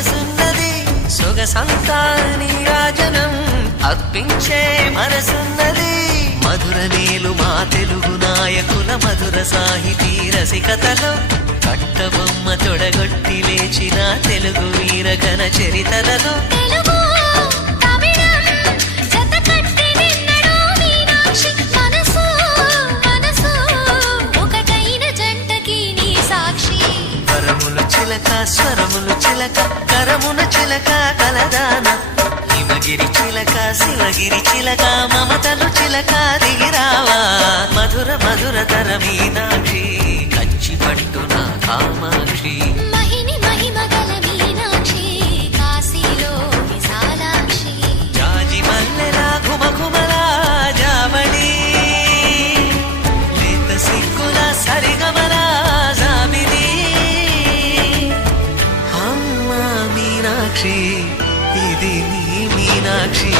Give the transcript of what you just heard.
సొగసున్నది సొగసంతా నీరాజనం అర్పించే మనసున్నది మధుర నీలు మా తెలుగు నాయకుల మధుర సాహితీ రసికతలో కట్టబొమ్మ తొడగొట్టి లేచిన తెలుగు వీరగణ చరితలలో స్వరములు చిలక కరమున చిలక కలదాన హిమగిరి చిలక శివగిరి చిలక మమతలు చిలక దిగిరావా మధుర మధుర తర మీనాక్షి కంచి పట్టున కామాక్షి మహిని మహిమగల మీనాక్షి కాశీలో విశాలాక్షి జాజి మల్లెలా ఘుమఘుమలా జావళి లేత సిగ్గుల సరిగమలా జాబిలి మీనాక్షి ఇది నీ మీనాక్షి